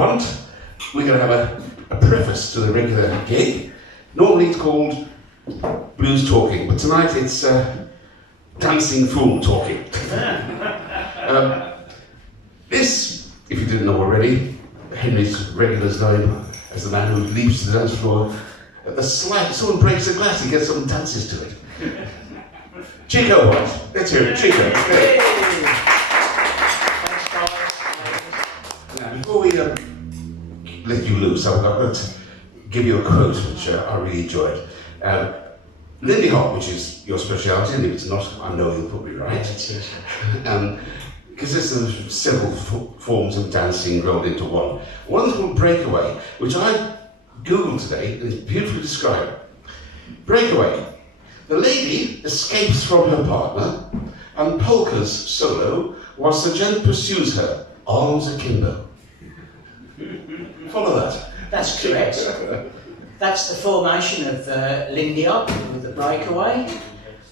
want, we're going to have a preface to the regular gig. Normally it's called Blues Talking, but tonight it's Dancing Fool Talking. This, if you didn't know already, Henry's regulars know him as the man who leaps to the dance floor. At the slight, someone breaks a glass, he gets some dances to it. Chico White, let's hear it, Chico. Now, before we let you loose, I'm going to give you a quote which I really enjoyed. Lindy Hop, which is your speciality, and if it's not, I know you'll put me right. Consists of several forms of dancing rolled into one. One's called breakaway, which I googled today and is beautifully described. Breakaway. The lady escapes from her partner and polkas solo whilst the gent pursues her, arms akimbo. Follow that. That's correct. That's the formation of Lindy Hop with the breakaway,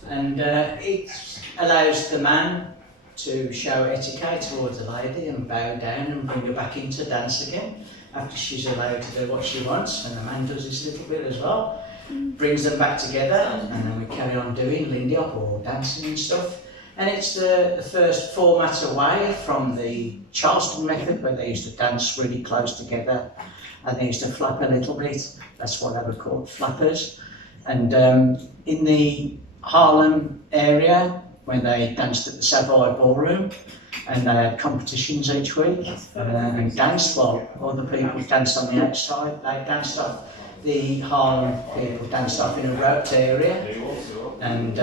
and it allows the man to show etiquette towards the lady and bow down and bring her back into dance again after she's allowed to do what she wants, and the man does this little bit as well. Brings them back together, and then we carry on doing Lindy Hop or dancing and stuff. And it's the first format away from the Charleston method, where they used to dance really close together and they used to flap a little bit. That's what they were called, flappers. And in the Harlem area, when they danced at the Savoy Ballroom, and they had competitions each week, and danced while other people danced on the outside. They danced off, the Harlem people danced off in a roped area, and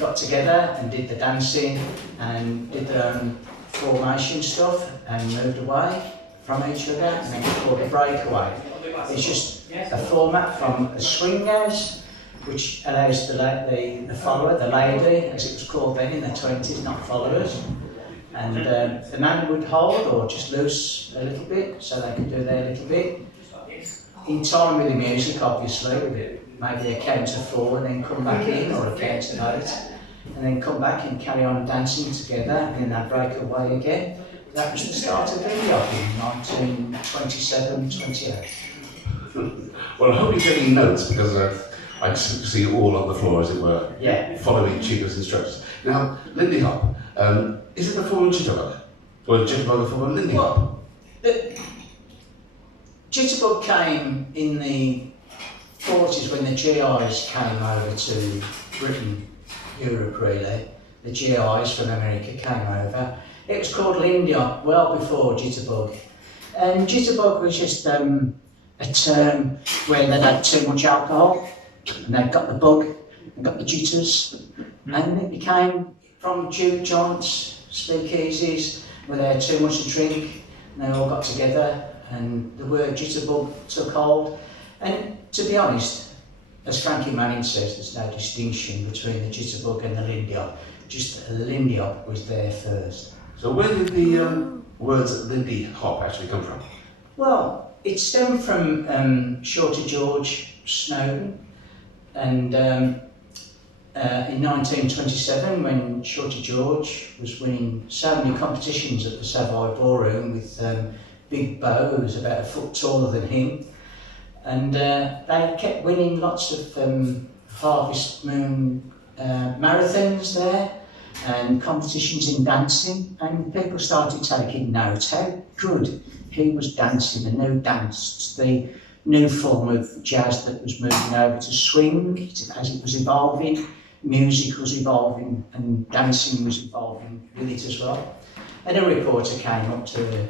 got together and did the dancing and did their own formation stuff and moved away from each other, and then called a breakaway. It's just a format from a swing house, which allows the follower, the lady, as it was called then in the 20s, not followers. And the man would hold or just loose a little bit so they could do their little bit. In time with the music, obviously, with it, maybe a count of 4 and then come back in, or a count of 8, and then come back and carry on dancing together, and then they'd break away again. That was the start of Lindy Hop in 1927, 28. Well, I hope you're getting notes, because I see you all on the floor, as it were, following Chico's instructions. Now, Lindy Hop, is it a form of Jitterbug? Or is Jitterbug a form of Lindy Hop? Jitterbug came in the 40s when the GIs came over to Britain, Europe really. The GIs from America came over. It was called Lindy Hop well before Jitterbug. And Jitterbug was just a term where they'd had too much alcohol and they'd got the bug and got the jitters, and it became from juke joints, speakeasies, where they had too much to drink, and they all got together and the word jitterbug took hold. And to be honest, as Frankie Manning says, there's no distinction between the jitterbug and the Lindy Hop. Just the Lindy Hop was there first. So where did the words Lindy Hop actually come from? Well, it stemmed from Shorty George Snowden, and in 1927, when Shorty George was winning so many competitions at the Savoy Ballroom with Big Bo, who was about a foot taller than him, and they kept winning lots of Harvest Moon marathons there and competitions in dancing, and people started taking note how good he was dancing, the new dance, the new form of jazz that was moving over to swing as it was evolving. Music was evolving and dancing was evolving with it as well. And a reporter came up to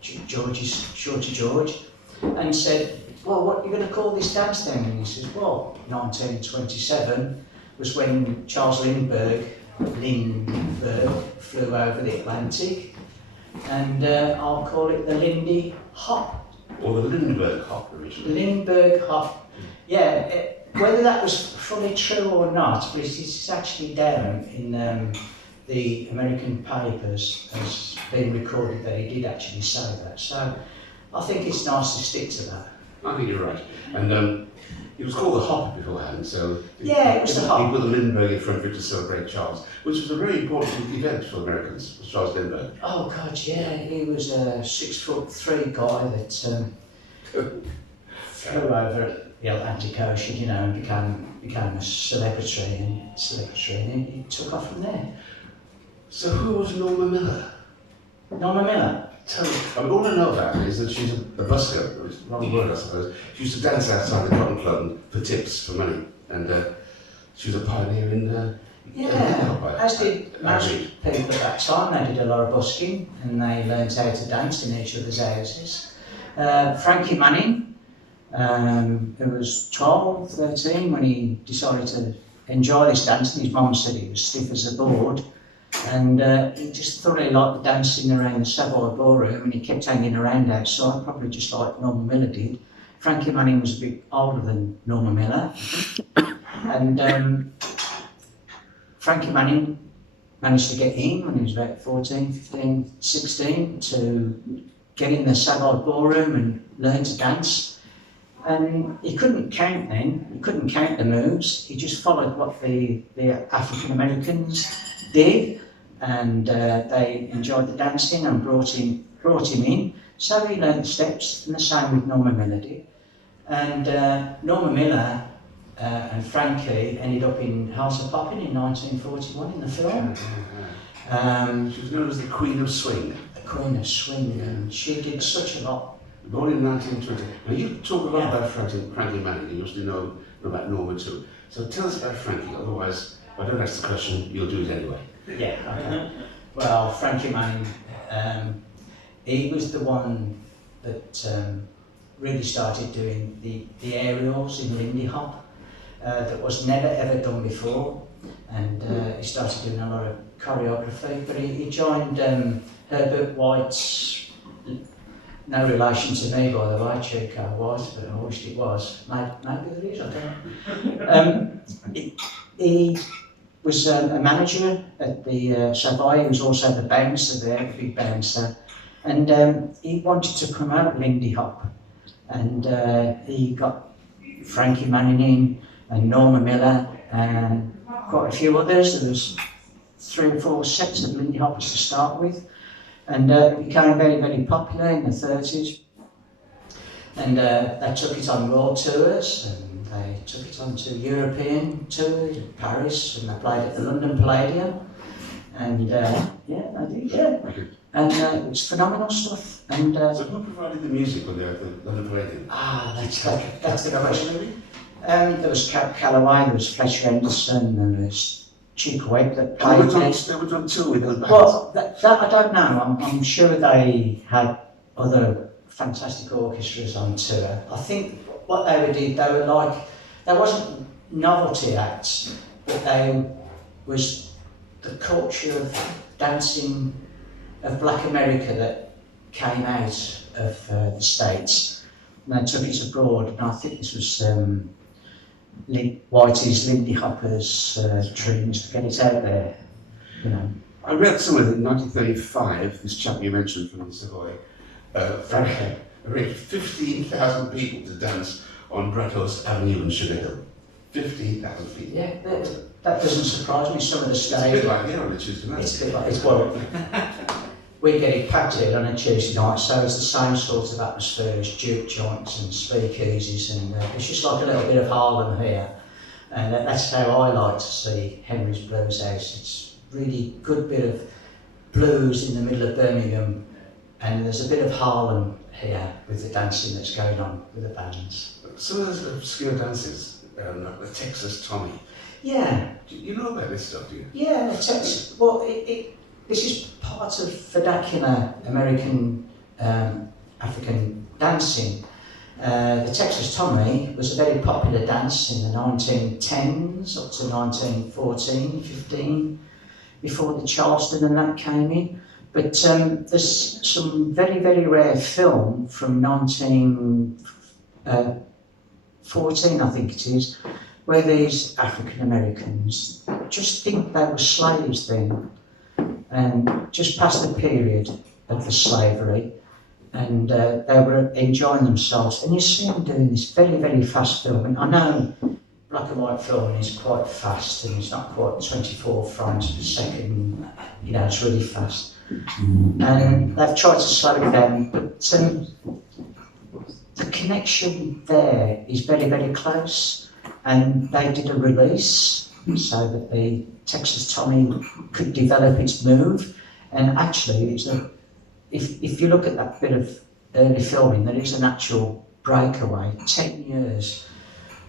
Shorty George and said, well, what are you going to call this dance then? And he says, well, 1927 was when Charles Lindbergh flew over the Atlantic, and I'll call it the Lindy Hop. Or the Lindbergh Hop originally. Lindbergh Hop, yeah. Whether that was fully true or not, but it's actually down in the American papers has been recorded that he did actually say that. So I think it's nice to stick to that. I think you're right. And it was called the Hop beforehand, so Yeah, it was the Hop. He put the Lindbergh in front of it to celebrate Charles, which was a very important event for Americans, was Charles Lindbergh. Oh God, yeah, he was a 6'3" guy that flew over the Atlantic Ocean, you know, and became a celebrity, and he took off from there. So who was Norma Miller? Norma Miller? All I know about her is that she's a busker, it's the wrong word I suppose. She used to dance outside the Cotton Club for tips, for money, and she was a pioneer in yeah, as did most people at that time. They did a lot of busking and they learned how to dance in each other's houses. Frankie Manning, who was 12, 13 when he decided to enjoy this dancing. His mum said he was stiff as a board, and he just thoroughly liked the dancing around the Savoy Ballroom, and he kept hanging around outside, probably just like Norma Miller did. Frankie Manning was a bit older than Norma Miller, and Frankie Manning managed to get in when he was about 14, 15, 16 to get in the Savoy Ballroom and learn to dance. And he couldn't count then, he couldn't count the moves, he just followed what the African Americans did, and they enjoyed the dancing and brought him in. So he learned the steps, and the same with Norma Miller did. And Norma Miller and Frankie ended up in House of Poppin' in 1941 in the film. She was known as the Queen of Swing. The Queen of Swing, and she did such a lot. Born in 1920. Now you talk a lot about Frankie Manning, you must know about Norma too. So tell us about Frankie, otherwise if I don't ask the question, you'll do it anyway. Yeah, okay. Well, Frankie Manning, he was the one that really started doing the aerials in Lindy Hop. That was never ever done before, and he started doing a lot of choreography, but he joined Herbert White's, no relation to me by the way, Chico White, but I wished it was, maybe there is, I don't know. He was a manager at the Savoy. He was also the bouncer there, the big bouncer, and he wanted to promote Lindy Hop, and he got Frankie Manning in, and Norma Miller, and quite a few others. There was 3 or 4 sets of Lindy Hoppers to start with, and it became very, very popular in the 30s. And they took it on world tours, and they took it on to European tours in Paris, and they played at the London Palladium. And yeah, they did, yeah. And it was phenomenal stuff. And so who provided the music when they were at the London Palladium? That's the question. There was Calloway, there was Fletcher Henderson, there was Chico White that played it. They were on tour with those bands? Well, that I don't know. I'm sure they had other fantastic orchestras on tour. I think what they did, they were like, they wasn't novelty acts, but they was the culture of dancing of Black America that came out of the States. And they took it abroad, and I think this was Whitey's Lindy Hopper's dreams to get it out there, you know. I read somewhere that in 1935, this chap you mentioned from the Savoy, arranged 15,000 people to dance on Bradhurst Avenue in Sugar Hill. 15,000 people. Yeah, that doesn't surprise me. Some of the stage. It's a bit like here on a Tuesday night. It's a bit like, it's well, we get it packed here on a Tuesday night, so it's the same sort of atmosphere as juke joints and speakeasies, and it's just like a little bit of Harlem here, and that's how I like to see Henry's Blueshouse. It's really good bit of blues in the middle of Birmingham, and there's a bit of Harlem here with the dancing that's going on with the bands. Some of those obscure dances, like the Texas Tommy. Yeah. You know about this stuff, do you? Yeah, Texas. Well, this is part of vernacular American African dancing. The Texas Tommy was a very popular dance in the 1910s up to 1914, 15, before the Charleston and that came in. But there's some very, very rare film from 1914, I think it is, where these African Americans just think they were slaves then, and just past the period of the slavery, and they were enjoying themselves. And you see them doing this very, very fast filming. I know black and white filming is quite fast, and it's not quite 24 frames per second. You know, it's really fast. And they've tried to slow it down, but the connection there is very, very close. And they did a release so that the Texas Tommy could develop its move. And actually, if you look at that bit of early filming, there is an actual breakaway 10 years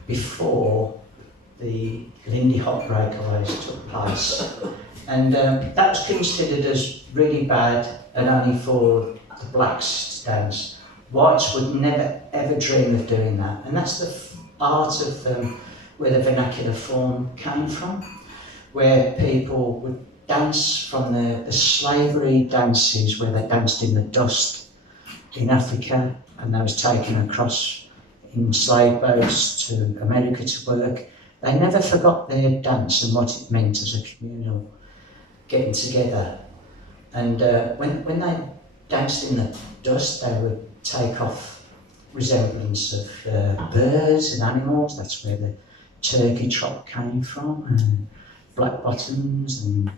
before the Lindy Hop breakaways took place. And that was considered as really bad and only for the blacks to dance. Whites would never ever dream of doing that. And that's the art of where the vernacular form came from, where people would dance from the slavery dances where they danced in the dust in Africa, and they was taken across in slave boats to America to work. They never forgot their dance and what it meant as a communal getting together. And when they danced in the dust, they would take off resemblance of birds and animals. That's where the turkey trot came from, and black bottoms and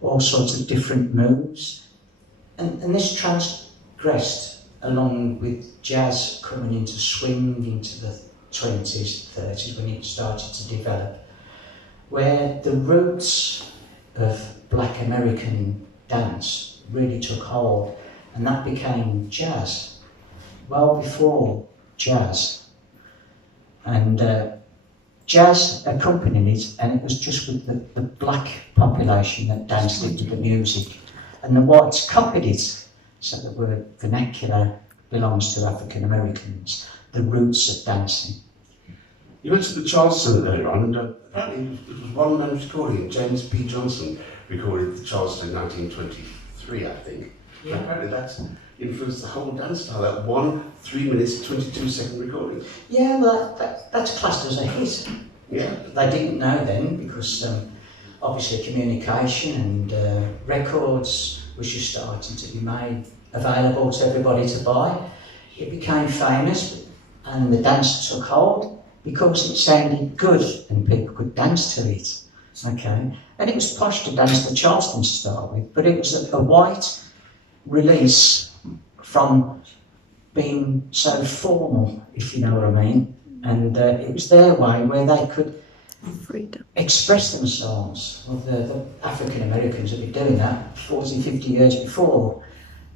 all sorts of different moves. And this transgressed along with jazz coming into swing into the 20s, 30s, when it started to develop, where the roots of black American dance really took hold, and that became jazz well before jazz. And jazz accompanied it, and it was just with the black population that danced into the music, and the whites copied it. So the word vernacular belongs to African Americans, the roots of dancing. You mentioned the Charleston earlier on, and apparently it was one man recording. James P. Johnson recorded the Charleston in 1923, I think. Yeah. Apparently that influenced the whole dance style, that 1 3 minutes 22-second recording. Yeah, well, that's classed as a hit. Yeah. They didn't know then, because obviously communication and records was just starting to be made available to everybody to buy. It became famous, and the dance took hold because it sounded good and people could dance to it. Okay, and it was posh to dance the Charleston to start with, but it was a white release from being so formal, if you know what I mean. And it was their way where they could express themselves. Well, the African Americans had been doing that 40, 50 years before,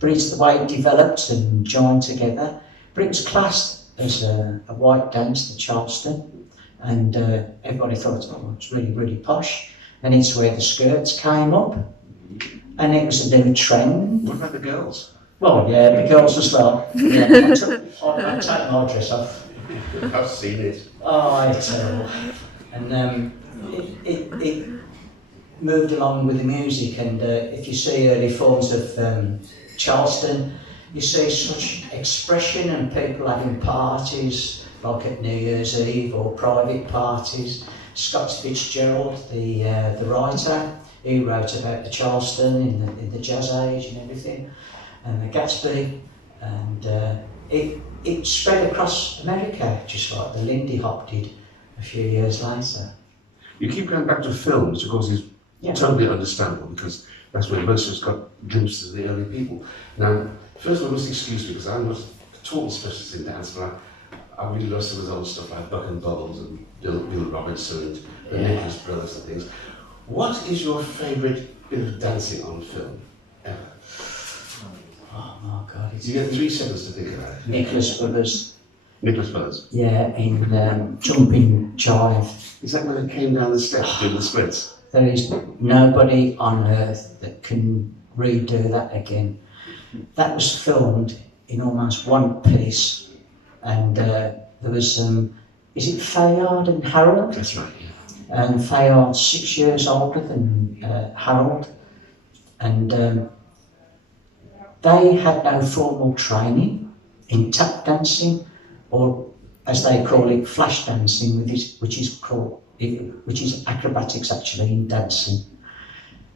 but it's the way it developed and joined together. But it was classed as a white dance, the Charleston, and everybody thought, oh, it's really, really posh. And it's where the skirts came up, and it was a new trend. What about the girls? Well, yeah, the girls as well. Yeah, I took my dress off. I've seen it. Oh, it's terrible. And it moved along with the music, and if you see early forms of Charleston, you see such expression and people having parties, like at New Year's Eve or private parties. Scott Fitzgerald, the writer, he wrote about the Charleston in the Jazz Age and everything, and the Gatsby, and it spread across America, just like the Lindy Hop did a few years later. You keep going back to film, which of course is totally understandable, because that's where most of us got glimpses of the early people. Now, first of all, must excuse me, because I'm not a total specialist in dance, but I really love some of the old stuff like Buck and Bubbles and Bill Robertson and the Nicholas Brothers and things. What is your favourite bit of dancing on film ever? Oh my God! You get 3 seconds to think about it. Nicholas Brothers. Nicholas Brothers. Yeah, in Jumping Jive. Is that when they came down the steps doing the splits? There is nobody on earth that can redo that again. That was filmed in almost one piece, and there was is it Fayard and Harold? That's right. Yeah. And Fayard's 6 years older than Harold, and they had no formal training in tap dancing, or as they call it, flash dancing, which is acrobatics actually in dancing.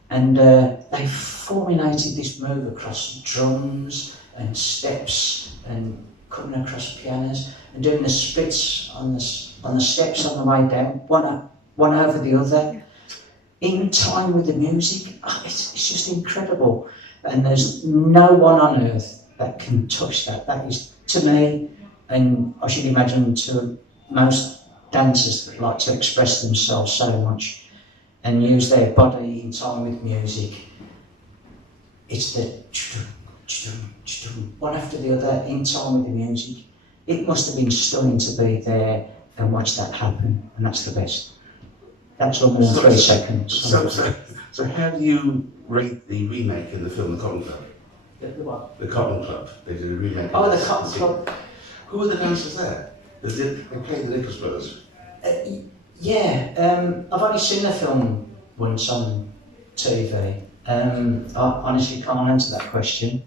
And they formulated this move across drums and steps and coming across pianos and doing the splits on the steps on the way down, one over the other, in time with the music. Oh, it's just incredible. And there's no one on earth that can touch that. That is, to me, and I should imagine to most dancers that like to express themselves so much and use their body in time with music, it's the one after the other in time with the music. It must have been stunning to be there and watch that happen, and that's the best. That's all more than 3 seconds. So how do you rate the remake in the film The Cotton Club? The what? The Cotton Club. They did a remake. Oh, The Cotton Club. Who were the dancers there? They played the Nicholas Brothers. Yeah, I've only seen the film once on TV. I honestly can't answer that question.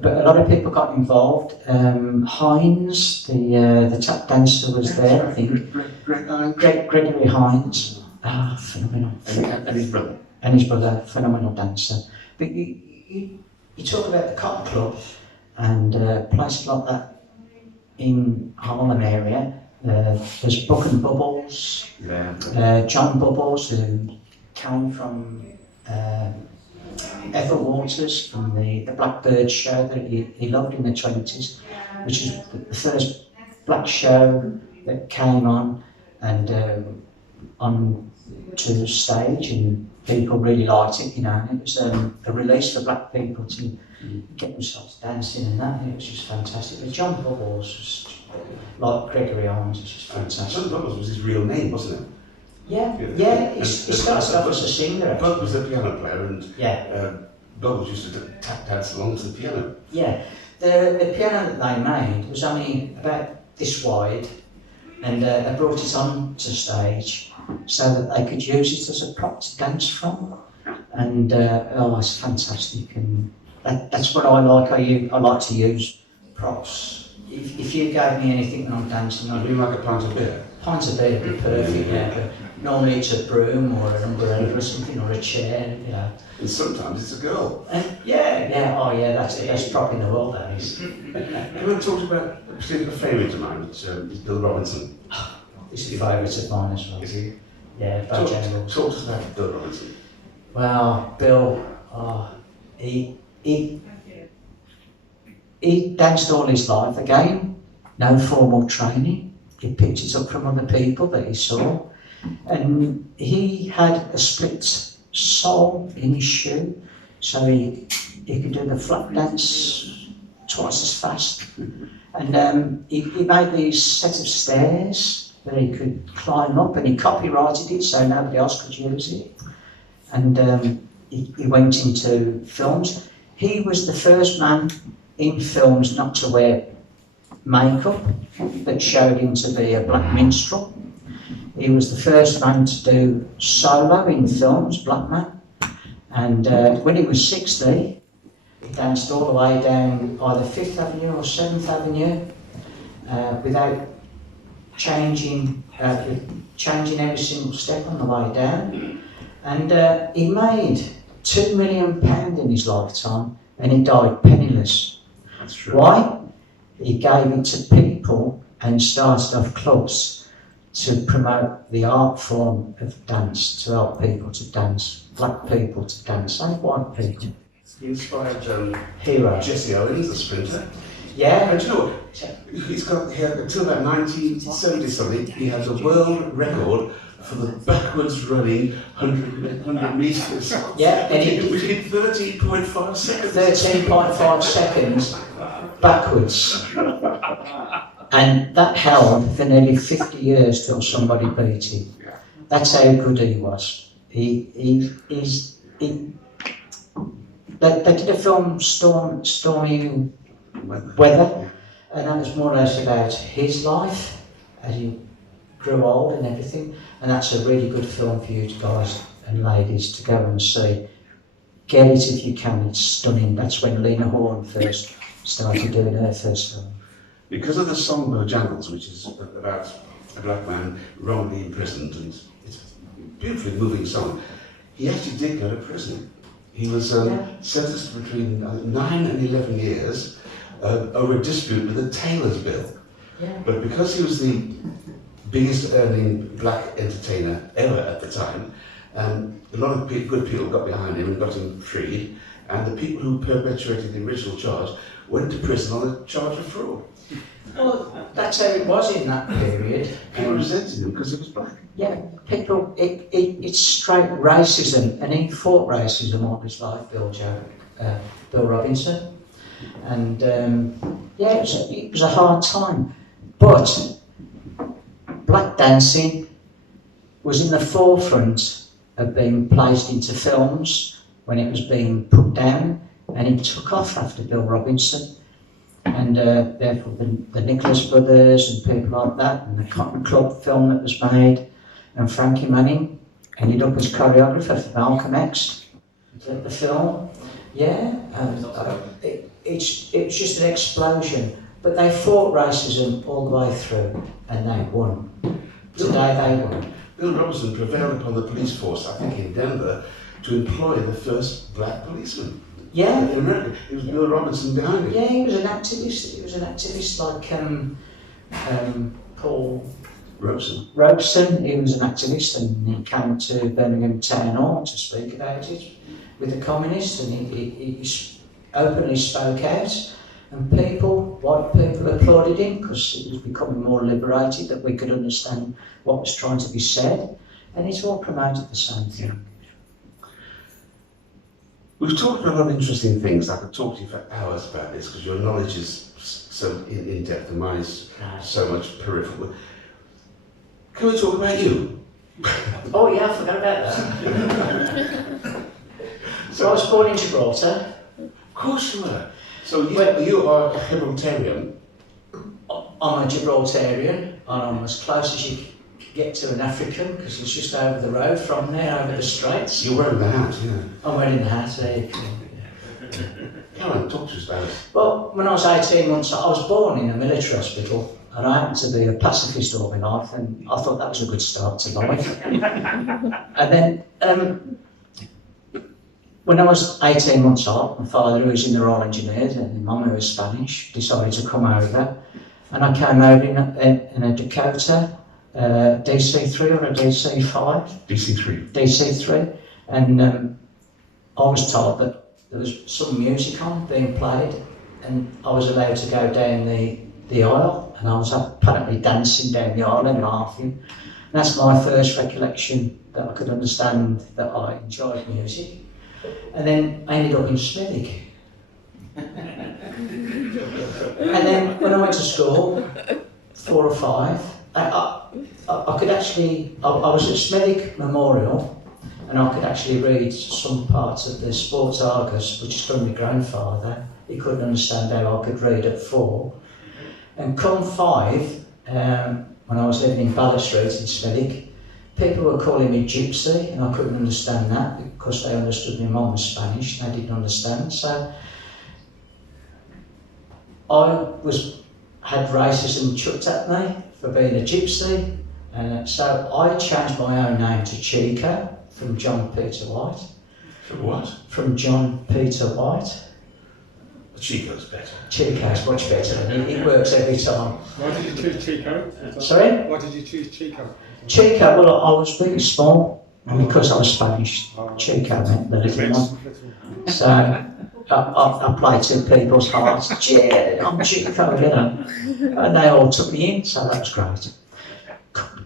But a lot of people got involved. Hines, the tap dancer, was there, I think. Gregory Hines. Phenomenal. And his brother. And his brother, phenomenal dancer. But you talk about the Cotton Club and places like that in Harlem area. There's Buck and Bubbles, John Bubbles, who came from Ethel Waters from the Blackbird show that he loved in the 20s, which is the first black show that came on and on to the stage, and people really liked it, you know. It was a release for black people to get themselves dancing and that, and it was just fantastic. But John Bubbles was like Gregory Hines, was just fantastic. John Bubbles was his real name, wasn't it? Yeah. He started off as a singer. Bub was a piano player, and Bubbles used to tap dance along to the piano. Yeah, the piano that they made was only about this wide, and they brought it on to stage so that they could use it as a prop to dance from. And it's fantastic, and that's what I like. I like to use props. If you gave me anything when I'm dancing, I'd be like a pint of beer. Pint of beer would be perfect, yeah. But normally it's a broom or an umbrella or something, or a chair, you know. And sometimes it's a girl. And that's it. That's prop in the world, that is. Can I talk about a particular favourite of mine, which is Bill Robinson? This is a favourite of mine as well. Is he? Yeah, Talk to us about Bill Robinson. Well, Bill, he danced all his life. Again, no formal training. He picked it up from other people that he saw. And he had a split sole in his shoe, so he could do the flat dance twice as fast. And he made these set of stairs that he could climb up, and he copyrighted it so nobody else could use it. And he went into films. He was the first man in films not to wear makeup that showed him to be a black minstrel. He was the first man to do solo in films, black man. And when he was 60, he danced all the way down either 5th Avenue or 7th Avenue without changing every single step on the way down. And he made £2 million in his lifetime, and he died penniless. That's true. Why? He gave it to people and started off clubs to promote the art form of dance, to help people to dance, black people to dance, and white people. He inspired Hero. Jesse Owens, the sprinter. Yeah. And you know what? He's got here until about 1970 something. He has a world record for the backwards running 100 metres. Yeah, and we did 13.5 seconds. 13.5 seconds backwards. And that held for nearly 50 years till somebody beat him. That's how good he was. They did a film, Stormy Weather, and that was more or less about his life as he grew old and everything. And that's a really good film for you guys and ladies to go and see. Get it if you can, it's stunning. That's when Lena Horne first started doing her first film. Because of the song Bojangles, which is about a black man wrongly imprisoned, and it's a beautifully moving song, he actually did go to prison. He was sentenced between 9 and 11 years over a dispute with the tailor's bill. Yeah. But because he was the biggest earning black entertainer ever at the time, a lot of good people got behind him and got him freed, and the people who perpetuated the original charge went to prison on a charge of fraud. Well, that's how it was in that period. People resented him because he was black. Yeah, people, it's straight racism, and he fought racism all his life, Bill Robinson. And yeah, it was a hard time. But black dancing was in the forefront of being placed into films when it was being put down, and it took off after Bill Robinson. And therefore the Nicholas Brothers and people like that, and the Cotton Club film that was made, and Frankie Manning ended up as choreographer for Malcolm X, the film. Yeah, it was just an explosion. But they fought racism all the way through, and they won. Today they won. Bill Robinson prevailed upon the police force, I think in Denver, to employ the first black policeman. Yeah. In America, it was Bill Robinson behind it. Yeah, he was an activist. He was an activist like Paul Robeson. He was an activist, and he came to Birmingham Town Hall to speak about it with the communists, and he openly spoke out. And white people applauded him because it was becoming more liberated, that we could understand what was trying to be said, and it's all promoted the same thing. We've talked about a lot of interesting things. I could talk to you for hours about this because your knowledge is so in depth and mine is so much peripheral. Can we talk about you? Oh yeah, I forgot about that. So I was born in Gibraltar. Of course you were. So you are a Gibraltarian. I'm a Gibraltarian, and I'm as close as you could get to an African, because it's just over the road from there, over the straits. You're wearing the hat, yeah. I'm wearing the hat, there you Come on, talk to us about it. Well, when I was 18 months, I was born in a military hospital, and I happened to be a pacifist all my life, and I thought that was a good start to life. And then, when I was 18 months old, my father, who was in the Royal Engineers, and my mum, who was Spanish, decided to come over. And I came over in a Dakota, DC3 or a DC5? DC3. DC3. And I was told that there was some music on being played, and I was allowed to go down the aisle, and I was apparently dancing down the aisle and laughing. And that's my first recollection that I could understand that I enjoyed music. And then I ended up in Smethwick. And then when I went to school, 4 or 5, I could actually, I was at Smethwick Memorial, and I could actually read some parts of the Sports Argus, which is from my grandfather. He couldn't understand how I could read at 4. And come 5, when I was living in Ballard Street in Smethwick, people were calling me Gypsy, and I couldn't understand that because they understood my mum was Spanish and I didn't understand. So I had racism chucked at me for being a gypsy, and so I changed my own name to Chico from John Peter White. From what? From John Peter White. Chico's better. Chico's much better, and it works every time. Why did you choose Chico? Sorry? Why did you choose Chico? Chico, well, I was really small, and because I was Spanish, Chico meant the little one. So I played to people's hearts. Yeah, I'm Chico, you know, and they all took me in, so that was great.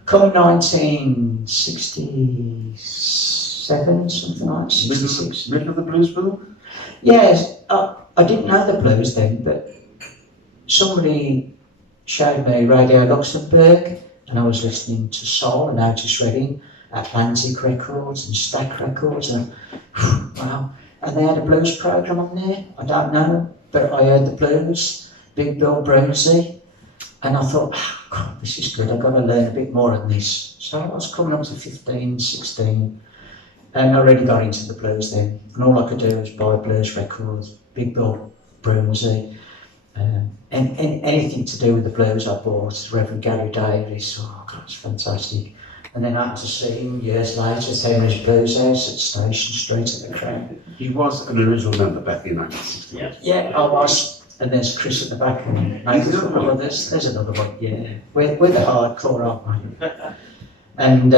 Come 1967, something like 66. Middle of the blues boom? Yes, I didn't know the blues then, but somebody showed me Radio Luxembourg, and I was listening to soul and Otis Redding, Atlantic Records and Stack Records, and wow. And they had a blues program on there. I don't know, but I heard the blues, Big Bill Brunsey, and I thought, oh, God, this is good. I've got to learn a bit more of this. So I was coming up to 15, 16, and I really got into the blues then. And all I could do was buy blues records, Big Bill Brunsey, and anything to do with the blues I bought. Reverend Gary Davis, oh God, it's fantastic. And then I had to see him years later at Henry's Blueshouse at Station Street at the Crown. He was an original member back in 1960. Yeah, I was. And there's Chris at the back, and maybe there's another one, yeah. We're the hardcore, aren't we? And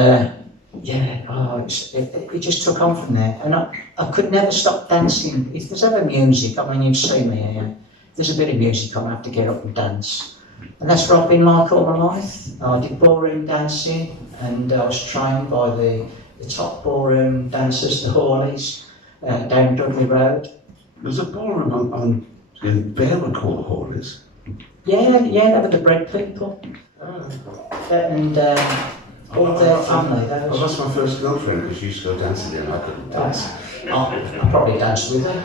it just took on from there. And I could never stop dancing. If there's ever music, I mean, you've seen me here, if there's a bit of music on, I have to get up and dance. And that's what I've been like all my life. I did ballroom dancing, and I was trained by the top ballroom dancers, the Hawleys, down Dudley Road. There's a ballroom on in Bearwood called the Hawleys. Yeah, they were the bread people. And all their family. I lost my first girlfriend because she used to go dancing there and I couldn't dance. I probably danced with her.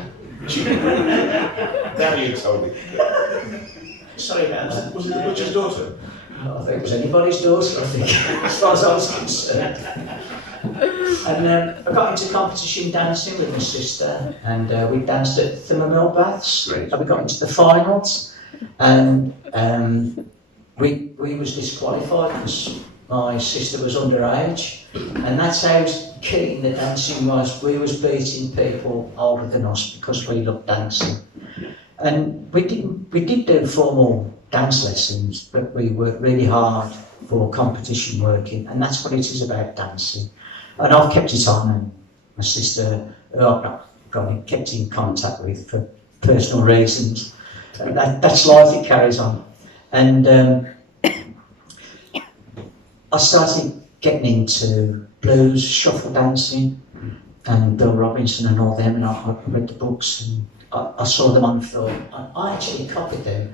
Now you told me. Sorry about that. Was it the butcher's daughter? I think it was anybody's daughter, I think, as far as I was concerned. And I got into competition dancing with my sister, and we danced at Thermomil Baths. Great. And we got into the finals, and we was disqualified because my sister was underage, and that's how keen the dancing was. We was beating people older than us because we loved dancing. And we did do formal dance lessons, but we worked really hard for competition working, and that's what it is about dancing. And I've kept it on, and my sister, who I've not probably kept in contact with for personal reasons. That's life, it carries on. And I started getting into blues, shuffle dancing, and Bill Robinson and all them, and I read the books, and I saw them on film. I actually copied them,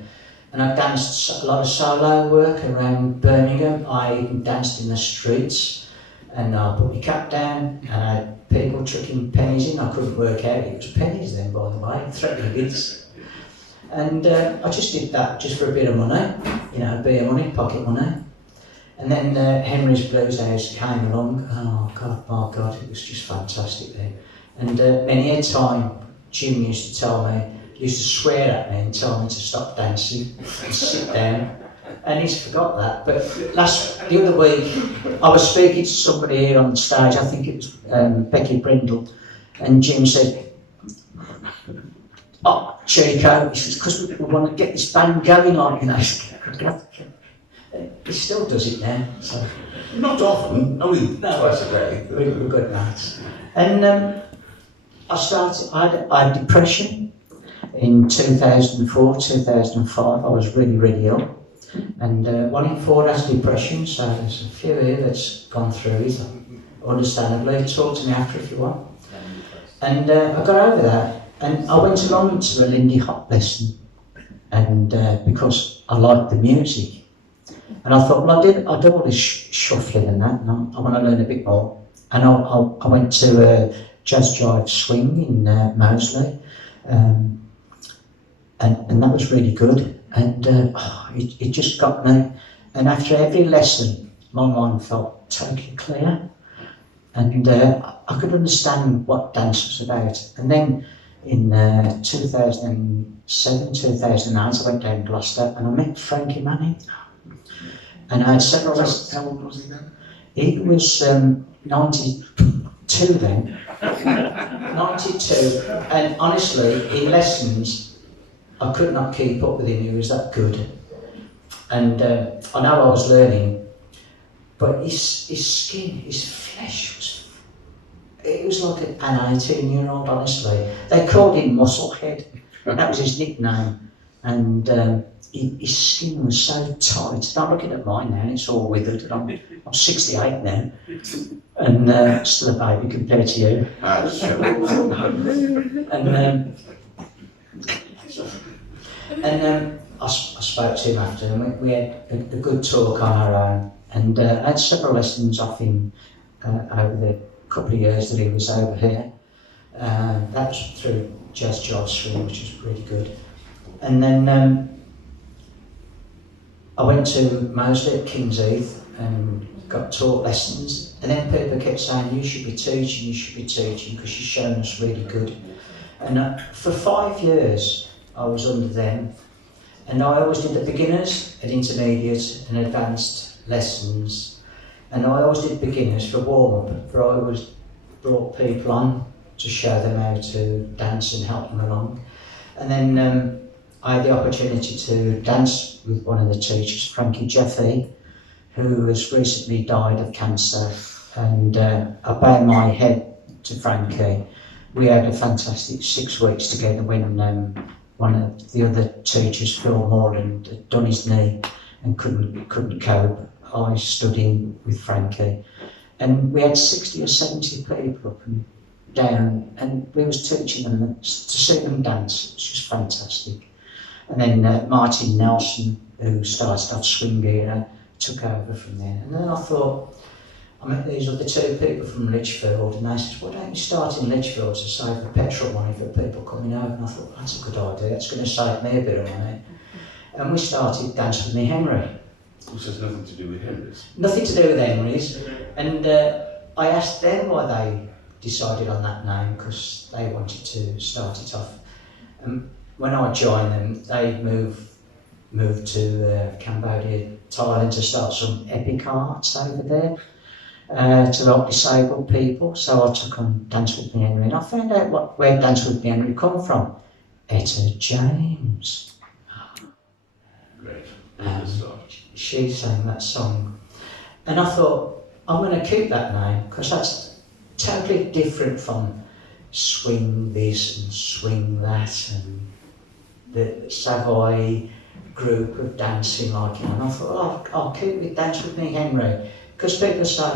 and I danced a lot of solo work around Birmingham. I even danced in the streets, and I put my cap down, and I had people chucking pennies in. I couldn't work out it was pennies then, by the way, threatening bids. And I just did that just for a bit of money, beer money, pocket money. And then Henry's Blueshouse came along. Oh God, my God, it was just fantastic then. And many a time, Jim used to tell me, used to swear at me and tell me to stop dancing and sit down. And he's forgot that. But the other week, I was speaking to somebody here on the stage, I think it was Becky Brindle, and Jim said, "Oh, Chico," he says, "because we want to get this band going like, He still does it now. So. Not often, only twice a day. We're good mates. And I had depression in 2004, 2005. I was really, really ill. And 1 in 4 has depression, so there's a few here that's gone through it, understandably. Talk to me after if you want. And I got over that. And I went along to a Lindy Hop lesson, and because I liked the music. And I thought, well, I do all this shuffling and that, and I want to learn a bit more. And I went to a jazz jive swing in Moseley, and that was really good. And it just got me. And after every lesson, my mind felt totally clear, and I could understand what dance was about. And then in 2007, 2008, I went down to Gloucester and I met Frankie Manning. And I had several lessons. How old was he then? He was 92 then. 92. And honestly, in lessons, I could not keep up with him. He was that good. And I know I was learning, but his skin, his flesh it was like an 18-year-old, honestly. They called him Musclehead. That was his nickname. And his skin was so tight. I'm looking at mine now and it's all withered. And I'm 68 now, and still a baby compared to you. And I spoke to him after, and we had a good talk on our own. And I had several lessons off him over the couple of years that he was over here. That was through Jazz Jive Swing, which was really good. And then I went to Moseley at King's Heath and got taught lessons. And then people kept saying, you should be teaching, because you're showing us really good. And for 5 years, I was under them. And I always did the beginners and intermediate and advanced lessons. And I always did beginners for warm-up, but I always brought people on to show them how to dance and help them along. And then I had the opportunity to dance with one of the teachers, Frankie Jeffy, who has recently died of cancer. And I bow my head to Frankie. We had a fantastic 6 weeks together when one of the other teachers, Phil Morland, had done his knee and couldn't cope. I stood in with Frankie, and we had 60 or 70 people up and down, and we was teaching them to see them dance. It was just fantastic. And then Martin Nelson, who started off swing gear, took over from there. And then I thought, I met these other two people from Lichfield, and they said, why don't you start in Lichfield to save the petrol money for people coming over? And I thought, that's a good idea, that's going to save me a bit of money. And we started Dance With Me Henry. Which has nothing to do with Henry's. Nothing to do with Henry's. And I asked them why they decided on that name, because they wanted to start it off. And when I joined them, they moved to Cambodia, Thailand, to start some epic arts over there. To help disabled people, so I took on Dance With Me Henry, and I found out where Dance With Me Henry come from. Etta James. Great. She sang that song, and I thought, I'm going to keep that name because that's totally different from swing this and swing that and the Savoy group of dancing like that. And I thought, I'll keep it Dance With Me Henry, because people say,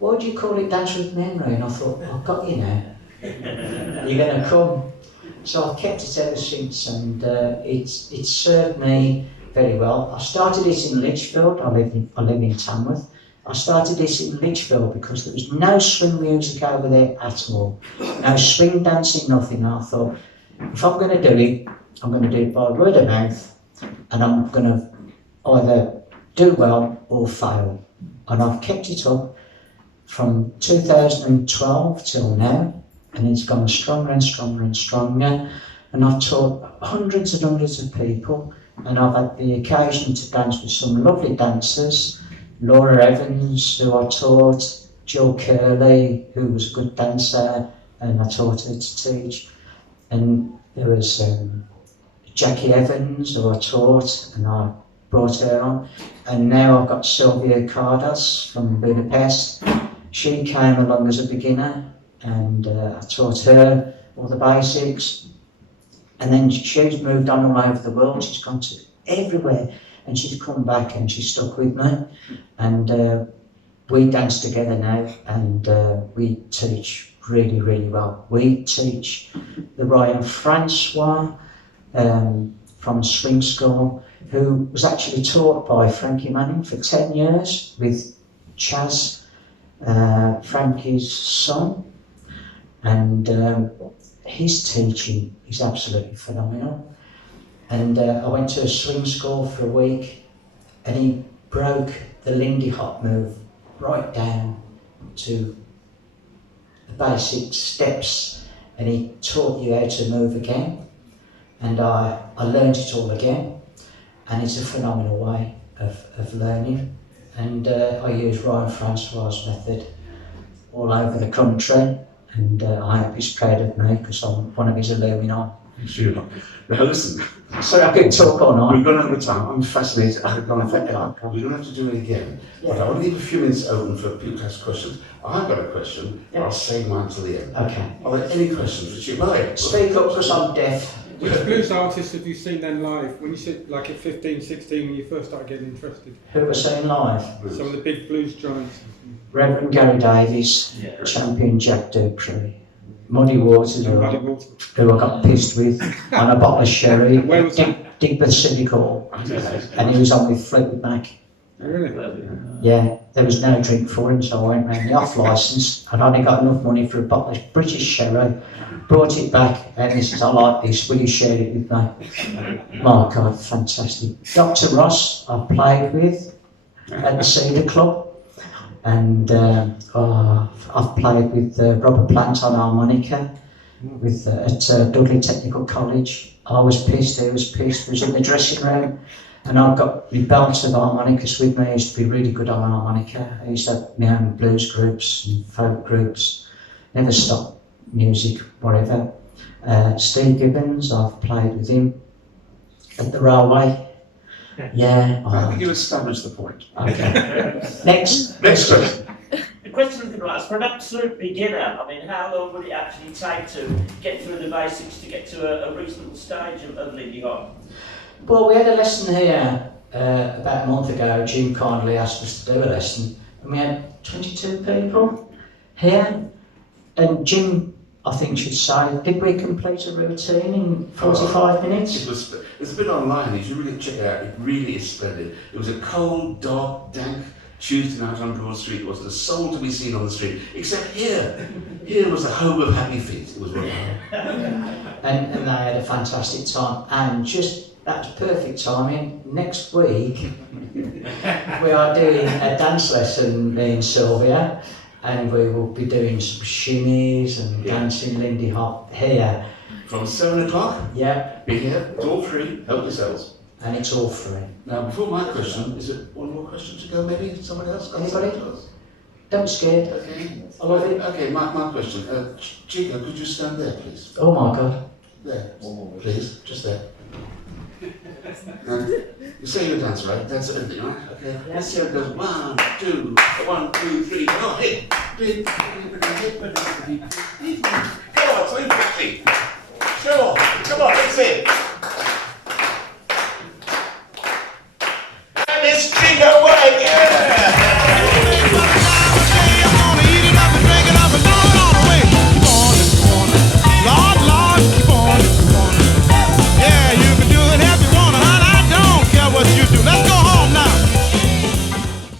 why do you call it Dance With Me Henry? And I thought, I've got you now. You're going to come. So I've kept it ever since, and it's served me very well. I started it in Lichfield. I live in Tamworth. I started this in Lichfield because there was no swing music over there at all. No swing dancing, nothing. And I thought, if I'm going to do it, I'm going to do it by word of mouth, and I'm going to either do well or fail. And I've kept it up from 2012 till now, and it's gone stronger and stronger and stronger. And I've taught hundreds and hundreds of people, and I've had the occasion to dance with some lovely dancers. Laura Evans, who I taught, Jill Curley, who was a good dancer, and I taught her to teach. And there was Jackie Evans, who I taught, and I brought her on. And now I've got Sylvia Cardos from Budapest. She came along as a beginner, and I taught her all the basics. And then she's moved on all over the world. She's gone to everywhere, and she's come back and she's stuck with me. And we dance together now, and we teach really, really well. We teach the Ryan Francois from Swing School, who was actually taught by Frankie Manning for 10 years with Chaz, Frankie's son. And his teaching is absolutely phenomenal. And I went to a swing school for a week, and he broke the Lindy Hop move right down to the basic steps, and he taught you how to move again. And I learned it all again, and it's a phenomenal way of learning. And I use Ryan Francois' method all over the country, and I hope he's proud of me because I'm one of his Illuminati. Sure. Now listen, Sorry, I could talk all night. we've gone over time. I'm fascinated. We're going to have to do it again. Yeah. But I want to leave a few minutes open for people to ask questions. I've got a question. Yeah. I'll save mine till the end. Okay. Are there any questions for Chico White? Speak up because I'm deaf. Which blues artists have you seen then live? When you said like at 15, 16 when you first started getting interested? Who was saying live? Some of the big blues giants. Reverend Gary Davies, champion Jack Dupree, Muddy Waters, who Muddy I Waters. got pissed with, and a bottle of sherry. Where was that? Digbeth City Hall, and he was on with Fleetwood Mac. Really? Yeah, there was no drink for him, so I went round the off licence. I'd only got enough money for a bottle of British sherry, brought it back, and he says, I like this, will you share it with me? My God, fantastic. Dr. Ross, I played with at the Cedar Club, and I've played with Robert Plant on harmonica at Dudley Technical College. I was pissed, he was pissed, we was in the dressing room, And I've got my belts of harmonicas with me. I used to be really good on harmonica. I used to have my own blues groups and folk groups. Never stopped music, whatever. Steve Gibbons, I've played with him at the railway. Yeah. I think you established the point. Okay. Next question. The question is, for an absolute beginner, I mean, how long would it actually take to get through the basics to get to a reasonable stage of Lindy Hop? Well, we had a lesson here about a month ago. Jim kindly asked us to do a lesson, and we had 22 people here. And Jim, I think, should say, did we complete a routine in 45 minutes? There's a bit online, you should really check it out. It really is splendid. It was a cold, dark, dank Tuesday night on Broad Street. It wasn't a soul to be seen on the street, except here. Here was the home of happy feet. It was wonderful. And they had a fantastic time. And just, that's perfect timing. Next week, we are doing a dance lesson, me and Sylvia, and we will be doing some shimmies and dancing Lindy Hop here. From 7 o'clock, Yeah, be here, it's all free, help yourselves. and it's all free. Now, before my question, is it one more question to go maybe? Somebody else? got Anybody? something to ask? Don't be scared. Okay. I love it. Okay, my question. Chico, could you stand there, please? Oh my God. There, please, just there. You say you're a dancer, right? That's everything, right? Okay. Yeah. Let's see how it goes. 1, 2, 1, 2, 3. Go, hit.